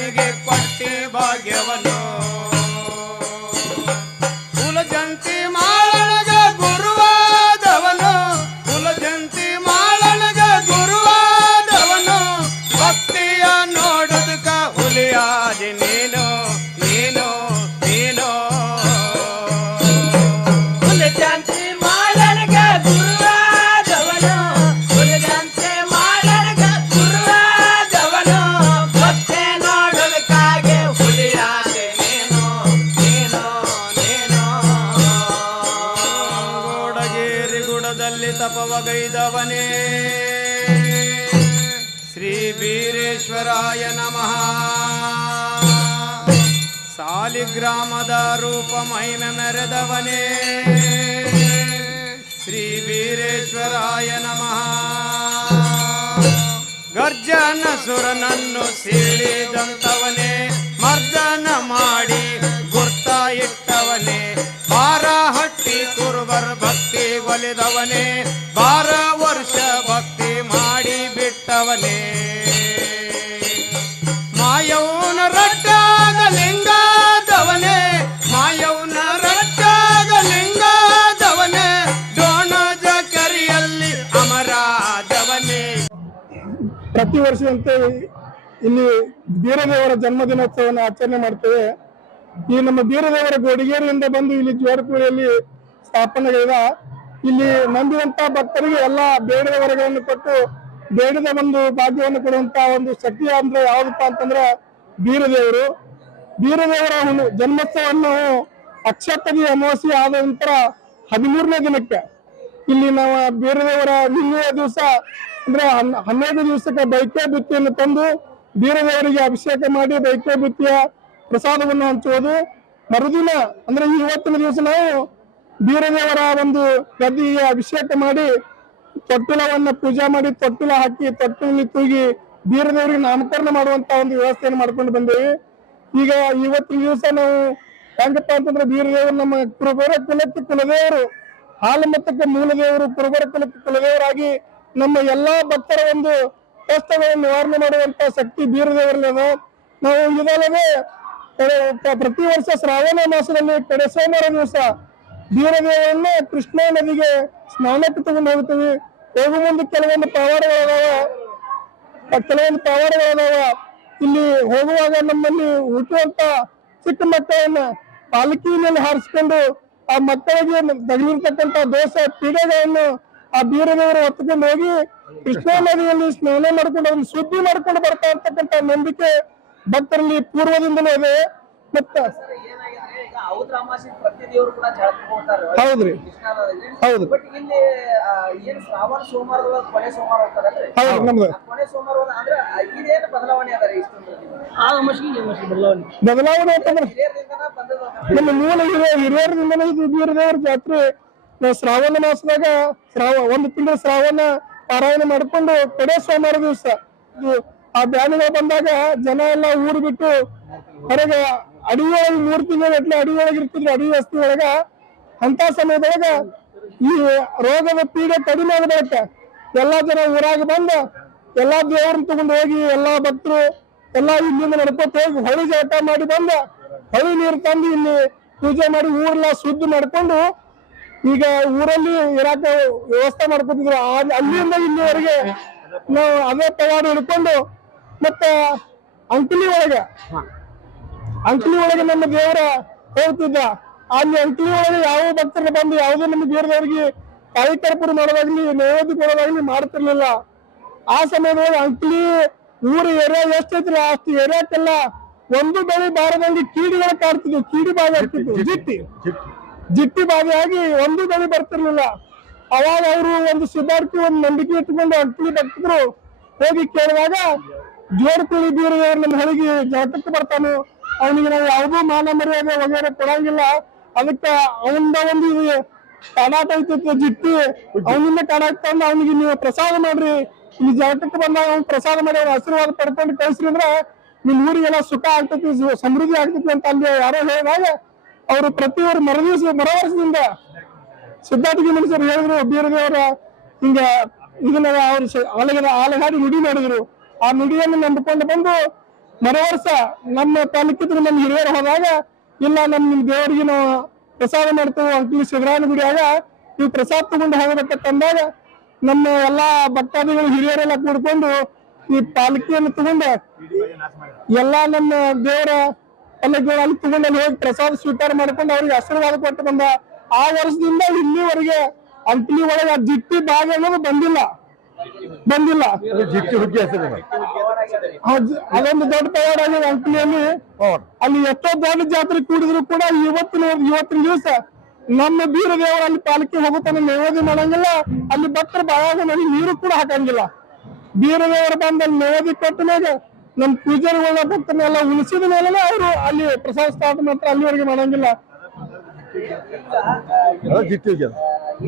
ನನಗೆ ತಪವಗೈದವನೇ ಶ್ರೀ ವೀರೇಶ್ವರಾಯ ನಮಃ. ಸಾಲಿಗ್ರಾಮದ ರೂಪ ಮಹಿಮೆ ಮೆರೆದವನೇ ಶ್ರೀ ವೀರೇಶ್ವರಾಯ ನಮಃ. ಗರ್ಜನ ಸುರನನ್ನು ಸೀಳಿದಂತವನೇ. ಒಲಿದವನೇ ಬಾರ ವರ್ಷ ಭಕ್ತಿ ಮಾಡಿ ಬಿಟ್ಟವನೇ. ಮಾಯೌನ ರಟ್ಟಾದ ಲಿಂಗಾದವನೇ ಮಾಯೌನ ರಟ್ಟಾದ ಲಿಂಗಾದವನೇ ಡೋಣಜ ಕರಿಯಲ್ಲಿ ಅಮರಾದವನೇ. ಪ್ರತಿ ವರ್ಷದಂತೆ ಇಲ್ಲಿ ಬೀರದೇವರ ಜನ್ಮದಿನೋತ್ಸವವನ್ನು ಆಚರಣೆ ಮಾಡ್ತೇವೆ. ಈ ನಮ್ಮ ಬೀರದೇವರ ಗೋಡಿಗೇರಿಯಿಂದ ಬಂದು ಇಲ್ಲಿ ಜೋರಪುರಿಯಲ್ಲಿ ಸ್ಥಾಪನೆಗೈದ ಇಲ್ಲಿ ನಂಬಿದಂತ ಭಕ್ತರಿಗೆ ಎಲ್ಲ ಬೇಡದ ವರಗಳನ್ನು ಕೊಟ್ಟು ಬೇಡದ ಒಂದು ಭಾಗ್ಯವನ್ನು ಕೊಡುವಂತ ಒಂದು ಶಕ್ತಿ ಅಂದ್ರೆ ಯಾವ್ದಪ್ಪ ಅಂತಂದ್ರೆ ಬೀರದೇವರು. ಬೀರದೇವರ ಜನ್ಮೋತ್ಸವವನ್ನು ಅಕ್ಷತದಿ ಅಮಾವಾಸ್ಯೆ ಆದ ನಂತರ ಹದಿಮೂರನೇ ದಿನಕ್ಕೆ ಇಲ್ಲಿ ನಾವು ಬೀರದೇವರ ನಿನ್ನೆಯ ದಿವಸ ಅಂದ್ರೆ ಹನ್- ಹನ್ನೆರಡು ದಿವಸಕ್ಕೆ ಬೈಕೆ ಬುತ್ತಿಯನ್ನು ತಂದು ಬೀರದೇವರಿಗೆ ಅಭಿಷೇಕ ಮಾಡಿ ಬೈಕೆ ಬುತ್ತಿಯ ಪ್ರಸಾದವನ್ನು ಹಂಚುವುದು. ಮರುದಿನ ಅಂದ್ರೆ ಇವತ್ತಿನ ದಿವಸ ನಾವು ಬೀರದೇವರ ಒಂದು ಗದ್ದಿಗೆ ಅಭಿಷೇಕ ಮಾಡಿ ತೊಟ್ಟುಲವನ್ನ ಪೂಜೆ ಮಾಡಿ, ತೊಟ್ಟುಲ ಹಾಕಿ, ತೊಟ್ಟಿಲಲ್ಲಿ ತೂಗಿ ಬೀರದೇವರಿಗೆ ನಾಮಕರಣ ಮಾಡುವಂತ ಒಂದು ವ್ಯವಸ್ಥೆಯನ್ನು ಮಾಡ್ಕೊಂಡು ಬಂದೇವಿ. ಈಗ ಇವತ್ತಿನ ದಿವಸ ನಾವು ಹೆಂಗಪ್ಪ ಅಂತಂದ್ರೆ ಬೀರದೇವರು ನಮ್ಮ ಕುರುಬರ ಕುಲಕ್ಕೆ ಕುಲದೇವರು, ಹಾಲು ಮತ್ತಕ್ಕೆ ಮೂಲದೇವರು, ಕುರುಬರ ಕುಲಕ್ಕೆ ಕುಲದೇವರಾಗಿ ನಮ್ಮ ಎಲ್ಲಾ ಭಕ್ತರ ಒಂದು ಕಷ್ಟಗಳನ್ನು ನಿವಾರಣೆ ಮಾಡುವಂತ ಶಕ್ತಿ ಬೀರದೇವರಲ್ಲಿ ಅದ. ನಾವು ಇದಲ್ಲದೆ ಪ್ರತಿ ವರ್ಷ ಶ್ರಾವಣ ಮಾಸದಲ್ಲಿ ಕಡೆ ಸೋಮವಾರ ದಿವಸ ಬೀರದೇವರನ್ನ ಕೃಷ್ಣಾ ನದಿಗೆ ಸ್ನಾನಕ್ಕೆ ತಗೊಂಡು ಹೋಗ್ತೀವಿ. ಹೋಗುವ ಮುಂದೆ ಕೆಲವೊಂದು ಪವಾಡಗಳದಾವ. ಕೆಲವೊಂದು ಪವಾಡಗಳದಾವ. ಇಲ್ಲಿ ಹೋಗುವಾಗ ನಮ್ಮಲ್ಲಿ ಹುಟ್ಟುವಂತ ಚಿಕ್ಕ ಮಕ್ಕಳನ್ನ ಪಾಲಕಿನಲ್ಲಿ ಹಾರಿಸ್ಕೊಂಡು ಆ ಮಕ್ಕಳಿಗೆ ತಗಲಿರ್ತಕ್ಕಂತ ದೋಷ ಪೀಡೆಗಳನ್ನು ಆ ಬೀರದೇವರು ಹೊತ್ತುಕೊಂಡು ಹೋಗಿ ಕೃಷ್ಣಾ ನದಿಯಲ್ಲಿ ಸ್ನಾನ ಮಾಡ್ಕೊಂಡು ಅದನ್ನ ಶುದ್ಧಿ ಮಾಡ್ಕೊಂಡು ಬರ್ತಾ ಇರ್ತಕ್ಕಂತ ನಂಬಿಕೆ ಭಕ್ತರಲ್ಲಿ ಪೂರ್ವದಿಂದಲೂ ಇದೆ. ಮತ್ತ ಹೌದ್ರಿ. ಹೌದು. ಹೌದು ನಮ್ದು. ಕೊನೆ ಸೋಮವಾರ ಅಂದ್ರೆ ಇದೇನು ಬದಲಾವಣೆ ಅಂತಂದ್ರೆ ನಮ್ಮ ಮೂಲ ಹಿರಿಯ ಇದು ಜಾತ್ರೆ. ನಾವು ಶ್ರಾವಣ ಮಾಸದಾಗ ಶ್ರಾವ ಒಂದು ತಿಂಗಳ ಶ್ರಾವಣ ಪಾರಾಯಣ ಮಾಡಿಕೊಂಡು ಕಡೆ ಸೋಮವಾರ ದಿವಸ. ಆ ಬ್ಯಾನಿಗಳು ಬಂದಾಗ ಜನ ಎಲ್ಲ ಊರು ಬಿಟ್ಟು ಹೊರಗೆ ಅಡಿಗೆ ಮೂರ್ ತಿಂಗಳ ಅಡಿಗೆ ಒಳಗೆ ಇರ್ತಿದ್ರು, ಅಡಿ ವಸ್ತಿ ಒಳಗ ಅಂತ ಸಮಯದೊಳಗ ಈ ರೋಗದ ಪೀಡೆ ಕಡಿಮೆ ಆದ ಎಲ್ಲಾ ಜನ ಊರಾಗ ಬಂದು ಎಲ್ಲಾ ದೇವ್ರನ್ನ ತಗೊಂಡು ಹೋಗಿ, ಎಲ್ಲಾ ಭಕ್ತರು ಎಲ್ಲಾ ಇಲ್ಲಿಂದ ನಡ್ಕೊತ ಹೋಗಿ ಹೊಳಿ ಜಾಟ ಮಾಡಿ ಬಂದ ಹೊಳಿ ನೀರು ತಂದು ಇಲ್ಲಿ ಪೂಜೆ ಮಾಡಿ ಊರೆಲ್ಲ ಶುದ್ಧ ಮಾಡ್ಕೊಂಡು ಈಗ ಊರಲ್ಲಿ ಇರಾಕ ವ್ಯವಸ್ಥೆ ಮಾಡ್ಕೊತಿದ್ರು. ಅಲ್ಲಿಂದ ಇಲ್ಲಿವರೆಗೆ ನಾವು ಅದೇ ಪವಾಡ ಹಿಡ್ಕೊಂಡು ಮತ್ತೆ ಅಂಕಲಿ ಒಳಗೆ ಅಂಕಲಿ ಒಳಗೆ ನಮ್ಮ ದೇವರ ಹೋಗ್ತಿದ್ದ. ಅಲ್ಲಿ ಅಂಕಲಿ ಒಳಗೆ ಯಾವ ಭಕ್ತರು ಬಂದು ಯಾವುದೇ ನಮ್ಮ ದೇವರದವರಿಗೆ ಕಾಯಿ ಕರ್ಪೂರ ಮಾಡೋದಾಗ್ಲಿ ನೈವೇದ್ಯ ಕೊಡೋದಾಗ್ಲಿ ಮಾಡ್ತಿರ್ಲಿಲ್ಲ. ಆ ಸಮಯದೊಳಗೆ ಅಂಕಲಿ ಊರು ಏರಿಯಾ ಎಷ್ಟೈತ್ರಿ ಅಷ್ಟು ಏರಿಯಾಕ್ಕೆಲ್ಲ ಒಂದು ಬೆಳೆ ಬಾರದಲ್ಲಿ ಕೀಡಿಗಳು ಕಾಡ್ತಿದ್ವು ಕೀಡಿ ಬಾಧೆ ಆಗ್ತಿದ್ವು ಜಿಟ್ಟಿ ಜಿಟ್ಟಿ. ಆಗಿ ಒಂದು ಬೆಳೆ ಬರ್ತಿರ್ಲಿಲ್ಲ. ಅವಾಗ ಅವರು ಒಂದು ಸುಧಾರಿಕೆ ಒಂದು ನಂಬಿಕೆ ಇಟ್ಕೊಂಡು ಅಂಕಲಿ ಭಕ್ತರು ಹೋಗಿ ಕೇಳಿದಾಗ ಜೋಡ್ಕುಳಿ ಬೀರದವ್ರು ನಮ್ಮ ಹಳಿಗೆ ಜಾತಕ್ಕೆ ಬರ್ತಾನೆ. ಅವನಿಗೆ ನಾವು ಯಾವುದೂ ಮಾನ ಮರ್ಯಾದೆ ವಗೇರೆ ಕೊಡಂಗಿಲ್ಲ. ಅದಕ್ಕೆ ಅವನ ಒಂದು ಇದು ಐತಿ ಜಿಟ್ಟಿ ಅವನಿಂದ ಕಾಡಾಟ ತಂದು ಅವನಿಗೆ ನೀವು ಪ್ರಸಾದ ಮಾಡ್ರಿ. ಈ ಜಾತಕ್ಕೆ ಬಂದಾಗ ಅವ್ನು ಪ್ರಸಾದ ಮಾಡಿ ಅವ್ರ ಆಶೀರ್ವಾದ ಪಡ್ಕೊಂಡು ಕಳ್ಸ್ರಿ ಅಂದ್ರೆ ನಿಮ್ ಊರಿಗೆಲ್ಲ ಸುಖ ಆಗ್ತೈತಿ ಸಮೃದ್ಧಿ ಆಗ್ತೈತಿ ಅಂತ ಅಲ್ಲಿ ಯಾರೋ ಹೇಳಿದಾಗ ಅವರು ಪ್ರತಿ ವರ್ಷ ಮರದಿವಸ ಮರ ವರ್ಷದಿಂದ ಸಿದ್ಧಾರ್ಥಿ ಮನುಷ್ಯರು ಹೇಳಿದ್ರು ಬೀರದೇವರ ಹಿಂಗ ಇದನ್ನ ಅವ್ರ ಆಲಗಾಡಿ ನುಡಿ ಮಾಡಿದ್ರು. ಆ ನುಡಿಯನ್ನು ನಂಬಿಕೊಂಡು ಬಂದು ಮರು ವರ್ಷ ನಮ್ಮ ತಾಲೂಕಿದ್ರು ನಮ್ಮ ಹಿರಿಯರು ಹೋದಾಗ, ಇಲ್ಲ ನಮ್ಮ ನಿಮ್ ದೇವರಿಗೆ ನಾವು ಪ್ರಸಾದ ಮಾಡ್ತೇವೆ ಅಂಕಲಿ ಶಿವರಾಯನ ಗುಡಿಯಾಗ. ನೀವು ಪ್ರಸಾದ ತಗೊಂಡು ಹೋಗ್ಬೇಕಂತ ಅಂದಾಗ, ನಮ್ಮ ಎಲ್ಲಾ ಭಕ್ತಾದಿಗಳು ಹಿರಿಯರೆಲ್ಲ ಕೂಡ್ಕೊಂಡು ಈ ಪಾಲಕಿಯನ್ನು ತಗೊಂಡು ಎಲ್ಲಾ ನಮ್ಮ ದೇವರ ಅಲ್ಲಿ ತಗೊಂಡು ಅಲ್ಲಿ ಹೋಗಿ ಪ್ರಸಾದ ಸ್ವೀಕಾರ ಮಾಡ್ಕೊಂಡು ಅವ್ರಿಗೆ ಆಶೀರ್ವಾದ ಕೊಟ್ಟು ಬಂದ ಆ ವರ್ಷದಿಂದ ಇಲ್ಲಿವರೆಗೆ ಅಂಕಲಿ ಒಳಗೆ ಆ ಜಿಟ್ಟಿ ಬಂದಿಲ್ಲ. ಬಂದಿಲ್ಲ. ಜಿಟ್ಟಿ ಹುಗ್ಗಿ ಹೆಸರು ಅದೊಂದು ದೊಡ್ಡ ಪವಾಡ ಆಗಿದೆ ಅಂಕಲಿಯಲ್ಲಿ. ಅಲ್ಲಿ ಎಷ್ಟೋ ದೊಡ್ಡ ಜಾತ್ರೆ ಕೂಡಿದ್ರು ಕೂಡ ಇವತ್ತಿನ ಇವತ್ತಿನ ದಿವಸ ನಮ್ಮ ಬೀರ ದೇವರು ಅಲ್ಲಿ ಪಾಲಕಿ ಹೋಗುತ್ತಾನೆ ನೈವೇದ್ಯ ಮಾಡಂಗಿಲ್ಲ. ಅಲ್ಲಿ ಭಕ್ತರ ಬಾಯಾಗ ನನಗೆ ನೀರು ಕೂಡ ಹಾಕಂಗಿಲ್ಲ. ಬೀರ ದೇವರು ಬಂದ ನೈವೇದ್ಯ ಕೊಟ್ಟ ಮೇಲೆ ನಮ್ಮ ಪೂಜಾರಿಗಳ ಭಕ್ತನೆಲ್ಲ ಉಳಿಸಿದ ಮೇಲೆ ಅವರು ಅಲ್ಲಿ ಪ್ರಸಾದ ಸ್ಥಾಪನೆ ಮಾತ್ರ ಅಲ್ಲಿವರೆಗೆ ಮಾಡಂಗಿಲ್ಲ.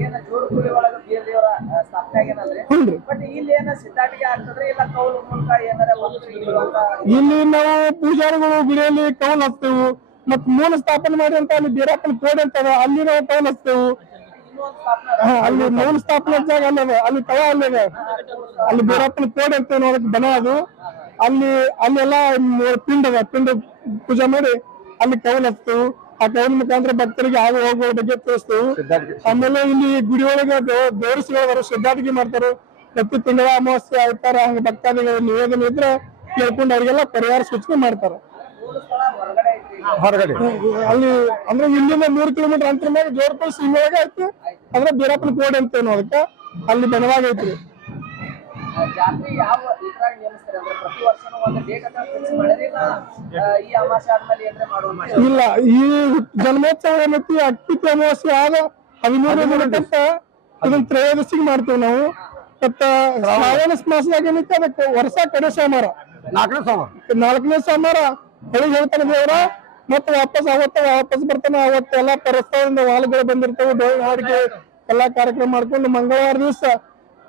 ಏನ ಜೋಡುಕುಳಿ ಒಳಗ ಬೀರ್ ದೇವರ ಸ್ಥಾಪನೆ ಆಗ್ಯಾನಲ್ರಿ ಹುನ್ರಿ ಬಟ್ ಇಲ್ಲಿ ಏನ ಸಿದ್ಧಾಟಿಗೆ ಆಗ್ತದ್ರಿ ಇಲ್ಲ ಕೌಲು ಮೂಲಕ ಏನಾರ ಮಂತ್ರಿ ಇರುವಂತ ಇಲ್ಲಿ ನಾವು ಪೂಜಾರಿಗಳು ಗುಡಿಯಲ್ಲಿ ಟೌನ್ ಹಚ್ತೇವು ಮತ್ ಮೂಲ ಸ್ಥಾಪನೆ ಮಾಡಿ ಅಂತ ಅಲ್ಲಿ ಬೀರಪ್ಪನ ಕೋಡೆ ಅಂತ ಅದ, ಅಲ್ಲಿ ನಾವು ಟೌನ್ ಹಚ್ತೇವು ಇನ್ನೂ ಸ್ಥಾಪನೆ ಹಾ, ಅಲ್ಲಿ ಮೂಲ ಸ್ಥಾಪನೆ ಜಾಗ ಅಲ್ಲದ ಅಲ್ಲಿ ಕವ ಅಲ್ಲದ ಅಲ್ಲಿ ಬೀರಪ್ಪನ ಕೋಡೆ ಅಂತ ನೋಡಕ್ ಬನ ಅದು. ಅಲ್ಲಿ ಅಲ್ಲೆಲ್ಲ ಪಿಂಡ ಅದ. ಪಿಂಡ ಪೂಜೆ ಮಾಡಿ ಅಲ್ಲಿ ಟೌನ್ ಹಚ್ತೇವು ಆ ಕವನ್ ಮುಖಾಂತರ ಭಕ್ತರಿಗೆ ಆಗ ಹೋಗುವ ಬಗ್ಗೆ ತೋರಿಸ್ತೇವೆ ಆಮೇಲೆ ಇಲ್ಲಿ ಗುಡಿ ಒಳಗೆ ದೇವರಿಸಿಗಳು ಶ್ರದ್ಧಾಟಿಕೆ ಮಾಡ್ತಾರೆ. ಪ್ರತಿ ತಿಂಗಳ ಅಮಾವಾಸ್ಯೆ ಆಯ್ತಾರ ಹಂಗ ಭಕ್ತಾದಿಗಳ ನಿವೇದನೆ ಇದ್ರೆ ಕೇಳ್ಕೊಂಡು ಅವ್ರಿಗೆಲ್ಲ ಪರಿಹಾರ ಸೂಚನೆ ಮಾಡ್ತಾರೆ. ಹೊರಗಡೆ. ಅಲ್ಲಿ ಅಂದ್ರೆ ಇಲ್ಲಿಂದ ನೂರು ಕಿಲೋಮೀಟರ್ ಅಂತರ ಮ್ಯಾಗ ಸಿಂಗ್ ಒಳಗೆ ಐತಿ ಅಂದ್ರೆ ಬೀರಪ್ಪನ ಕೋಡೆ ಅಂತ ಅದಕ್ಕೆ. ಅಲ್ಲಿ ಬೆಳವಾಗ ಐತ್ರಿ. ಜಾತ್ರೆ ಯಾವ ಇದ್ರಾಗ ನೇಮಿಸ್ತಾರೆ ಅಂದ್ರೆ ಪ್ರತಿ ವರ್ಷನೂ ಒಂದು ಡೇಟ್ ಅಂತ ಫಿಕ್ಸ್ ಮಾಡಿರಿ ಇಲ್ಲ ಈ ಅಮಾಸೆ ಆದ್ಮೇಲೆ ಏನ್ರೆ ಮಾಡುವ ಇಲ್ಲ ಈ ಜನ್ಮೋತ್ಸವ ಮತ್ತು ಅಕ್ಕಿ ಅಮಾವಾಸ್ಯ ಆದ ಹದಿಮೂರು ದಿನಕ್ಕಂತ ಅದನ್ನ ತ್ರಯೋದಶಿಗೆ ಮಾಡ್ತೇವೆ ನಾವು. ಮತ್ತ ಶ್ರಾವಣ ಮಾಸದಾಗ ಏನೈತಿ? ಅದಕ್ಕೆ ವರ್ಷ ಕಡೆ ಸೋಮವಾರ. ನಾಲ್ಕನೇ ಸೋಮವಾರ. ನಾಲ್ಕನೇ ಸೋಮವಾರ ಬೆಳಿಗ್ಗೆ ಹೇಳ್ತಾನೆ ದೇವರ. ಮತ್ತೆ ವಾಪಸ್ ಅವತ್ತ ವಾಪಸ್ ಬರ್ತಾನೆ. ಅವತ್ತೆಲ್ಲ ಪರಸ್ಪರದಿಂದ ವಾಲ್ಗಳು ಬಂದಿರ್ತವೆ. ಡೊಳ್ಳು ಹಾಡಿಕೆ ಎಲ್ಲಾ ಕಾರ್ಯಕ್ರಮ ಮಾಡ್ಕೊಂಡು ಮಂಗಳವಾರ ದಿವಸ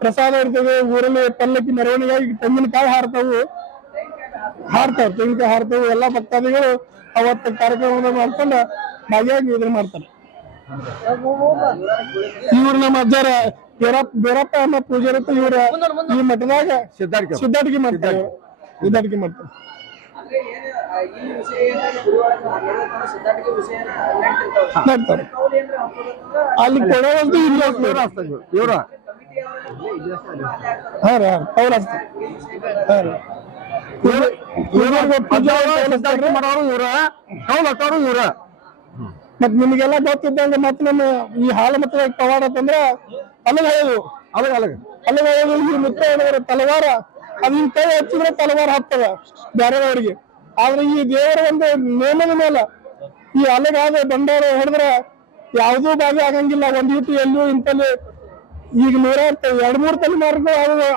ಪ್ರಸಾದ ಇರ್ತದೆ ಊರಲ್ಲಿ ಪಲ್ಲಕ್ಕಿ ಮೆರವಣಿಗೆಯಾಗಿ ತೆಂಗಿನಕಾಯಿ ಹಾರ್ತಾವು. ಹಾರ್ತಾವ ತೆಂಗಿನಕಾಯಿ ಹಾರ್ತಾವು ಎಲ್ಲಾ ಭಕ್ತಾದಿಗಳು ಅವತ್ತ ಕಾರ್ಯಕ್ರಮವನ್ನು ಮಾಡ್ಕೊಂಡು ಭಾಗಿಯಾಗಿ ಇದನ್ನ ಮಾಡ್ತಾರೆ. ಇವ್ರ ನಮ್ಮ ಅಜ್ಜಾರ ಬೇರಪ್ಪ ಬೇರಪ್ಪ ಅನ್ನೋ ಪೂಜಾರಿ ಅಂತ ಇವ್ರ ಈ ಮಠದಾಗ ಸಿದ್ಧಾಟಿಗೆ ಮಾಡ್ತಾರೆ. ಸಿದ್ಧಾಟಿಗೆ ಮಾಡ್ತಾರೆ. ಅಲ್ಲಿ ಕೊಡೋದು ಇಲ್ಲ ಇವ್ರ ಹಾ ರೀ ಅವ್ರ ಹಾ ರೀ ಇವ್ರಿಗೆ ಪೂಜೆ ಸಿದ್ಧಾರ್ಥ ಮಾಡೋರು ಇವ್ರ. ಕೌಲ್ ಹಚ್ಚೋರು ಇವ್ರ. ಮತ್ ನಿಮಗೆಲ್ಲ ಗೊತ್ತಿದ್ದಂಗೆ ಮತ್ತೆ ನಮ್ಮ ಈ ಹಾಲು ಮತ್ತೆ ಕವಾಡ ಅಂತಂದ್ರೆ ಅಲಗ ಹೇಳು ಅಲಗ ಅಲಗ ಅಲ್ಲಗ ಹೇಳು ಈ ಮುತ್ತ ತಲವಾರ. ಅದನ್ನ ಕೈ ಹಚ್ಚಿದ್ರೆ ತಲವಾರ ಹಾಕ್ತದ ಬೇರೆಯವರಿಗೆ. ಆದ್ರೆ ಈ ದೇವರ ಒಂದು ನೇಮದ ಮೇಲೆ ಈ ಅಲಗಾದ ಬಂಡಾರ ಹೊಡೆದ್ರೆ ಯಾವುದೂ ಬಾಗಿ ಆಗಂಗಿಲ್ಲ. ಒಂದ್ ಇಟ್ಟು ಎಲ್ಲೂ ಇಂತಲ್ಲಿ ಈಗ ನೂರಾರು ಎರಡ್ ಮೂರ್ ತಲೆಮಾರಿಗೂ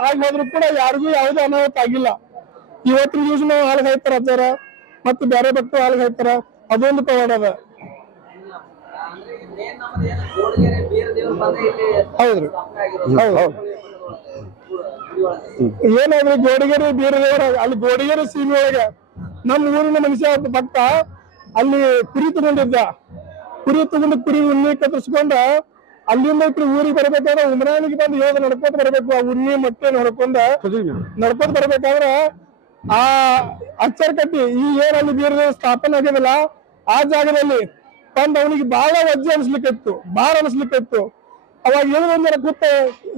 ಆಗಿ ಹೋದ್ರು ಕೂಡ ಯಾರಿಗೂ ಯಾವುದೇ ಅನಾಹುತ ಆಗಿಲ್ಲ. ಇವತ್ತಿನ ದಿವಸ ನಾವು ಹಾಲ್ಗೆ ಹಾಯ್ತಾರ ಅಜ್ಜಾರ ಮತ್ತು ಬೇರೆ ಭಕ್ತರು ಹಾಲ್ಗೆ ಹಾಯ್ತಾರ, ಅದೊಂದು ಪವಾಡ ಅದ. ಬೀರ ಹೌದ್ರಿ, ಹೌದು. ಏನಾದ್ರಿ ಗೋಡಿಗೆರೆ ಬೀರದೇವರ ಅಲ್ಲಿ ಗೋಡಿಗೆರೆ ಸೀಮೆ ಒಳಗೆ ನಮ್ಮ ಊರಿನ ಮನುಷ್ಯ ಭಕ್ತ ಅಲ್ಲಿ ಕುರಿ ತಗೊಂಡಿದ್ದ. ಕುರಿ ತಗೊಂಡು ಕುರಿ ಉಣ್ಣಿ ಕತ್ತರಿಸ್ಕೊಂಡ ಅಲ್ಲಿಂದ ಇಟ್ಟು ಊರಿಗೆ ಬರಬೇಕಾದ್ರೆ ಉಮ್ರಾನಿಗೆ ಬಂದು ಯೋಗ ನಡ್ಕೋತ ಬರಬೇಕು. ಆ ಉಣ್ಣಿ ಮತ್ತೆ ನಡ್ಕೊಂಡ ನಡ್ಕೋತ ಬರಬೇಕಾದ್ರೆ ಆ ಅಚ್ಚರ ಕಟ್ಟಿ ಈ ಅಲ್ಲಿ ಬೀರದೇವ ಸ್ಥಾಪನೆ ಆಗಿದಲ್ಲ ಆ ಜಾಗದಲ್ಲಿ ತಂದು ಅವನಿಗೆ ಬಹಳ ವಜ್ಜೆ ಅನಿಸ್ಲಿಕ್ಕಿತ್ತು ಬಾಳ ಅನಿಸ್ಲಿಕ್ಕಿತ್ತು. ಅವಾಗ ಏನು ಒಂದರ ಕೂತ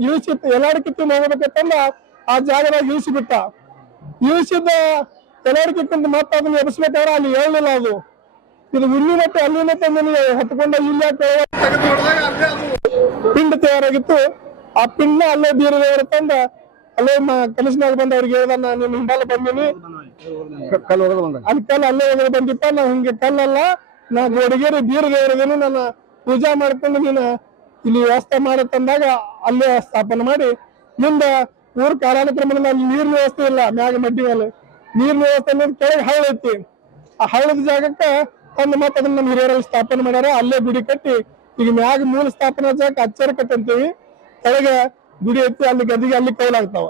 ಇಳಿಸಿತ್ತು ಎಲ್ಲಾಡಕ್ಕಿತ್ತು ಹೋಗ್ಬೇಕಂತಂದ ಆ ಜಾಗದಾಗ ಇಳಿಸಿ ಬಿಟ್ಟ ಇಳಿಸಿದ್ದ ಎಲ್ಲಾಡಕ್ಕಿಂತ ಮತ್ತೆ ಅದನ್ನ ಎಬ್ಸ್ಬೇಕಾದ್ರೆ ಅಲ್ಲಿ ಹೇಳಲಿಲ್ಲ ಅದು. ಇದು ಇಲ್ಲಿ ಮತ್ತೆ ಅಲ್ಲಿಂದ ತಂದು ಹತ್ಕೊಂಡ ಇಲ್ಲ ಪಿಂಡ್ ತಯಾರಾಗಿತ್ತು. ಆ ಪಿಂಡ ಅಲ್ಲೇ ಬೀರದವರು ತಂದ, ಅಲ್ಲೇ ಕನಸಿನಾಗ ಬಂದ ಅವ್ರಿಗೆ ಹೇಳ್ದ ನಾನು ನಿಮ್ ಹಿಂಬಾಲ ಬಂದೀನಿ. ಅಲ್ಲಿ ಕಲ್ಲು ಅಲ್ಲೇ ಹೋಗಿ ಬಂದಿಪ್ಪ ನಾ ಹಿಂಗೆ ಕಲ್ಲಲ್ಲ, ನಾ ಗೋಡಿಗೇರಿ ಬೀರದೇವರಿಗೇನು, ನನ್ನ ಪೂಜಾ ಮಾಡ್ಕೊಂಡು ನೀನು ಇಲ್ಲಿ ವ್ಯವಸ್ಥೆ ಮಾಡತ್ತಂದಾಗ ಅಲ್ಲೇ ಸ್ಥಾಪನೆ ಮಾಡಿ. ಮುಂದೆ ಊರ್ ಕಾಲಾನುಕ್ರಮದಲ್ಲಿ ಅಲ್ಲಿ ನೀರಿನ ವ್ಯವಸ್ಥೆ ಇಲ್ಲ, ಮ್ಯಾಗ ಮಡ್ಡಿ ಮೇಲೆ. ನೀರಿನ ವ್ಯವಸ್ಥೆ ಅನ್ನೋದು ಕೆಳಗೆ ಹಳ್ಳ ಐತಿ ಆ ಹಳ್ಳದ ಜಾಗಕ್ಕೆ ತಂದು ಮತ್ತೆ ಅದನ್ನ ನಮ್ಮ ಹಿರಿಯರಲ್ಲಿ ಸ್ಥಾಪನೆ ಮಾಡ್ಯಾರ. ಅಲ್ಲೇ ಗುಡಿ ಕಟ್ಟಿ, ಈಗ ಮ್ಯಾಗ ಮೂಲ ಸ್ಥಾಪನಾ ಜಾಗಕ್ಕೆ ಅಚ್ಚರ ಕಟ್ಟಂತೀವಿ ಕೆಳಗೆ ಗುಡಿ ಐತಿ, ಅಲ್ಲಿ ಗದಿಗೆ ಅಲ್ಲಿ ಕೈಲಾಗ್ತಾವ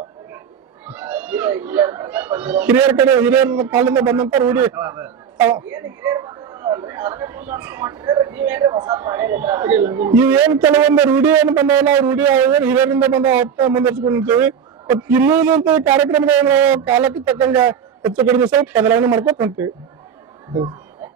ಹಿರಿಯರ ಕಡೆ, ಹಿರಿಯರ ಕಾಲದಿಂದ ಬಂದಂತ ರೂಢಿ ಇವೇನ್ ಕೆಲವೊಂದು ರೂಢಿ ಏನು ಬಂದವಲ್ಲ ರೂಢಿ ಆದ್ರೆ ಹಿರಿಯರಿಂದ ಬಂದ ಹೊತ್ತ ಮುಂದುವರ್ಸ್ಕೊಂಡು ನಿಂತೀವಿ ಮತ್ ಇನ್ನೂ ಇನ್ನೊಂದು ಕಾರ್ಯಕ್ರಮಗಳು ಕಾಲಕ್ಕೆ ತಕ್ಕಂಗ ಹೆಚ್ಚು ಕಡಿಮೆ ಸ್ವಲ್ಪ ಬದಲಾವಣೆ ಮಾಡ್ಕೊತ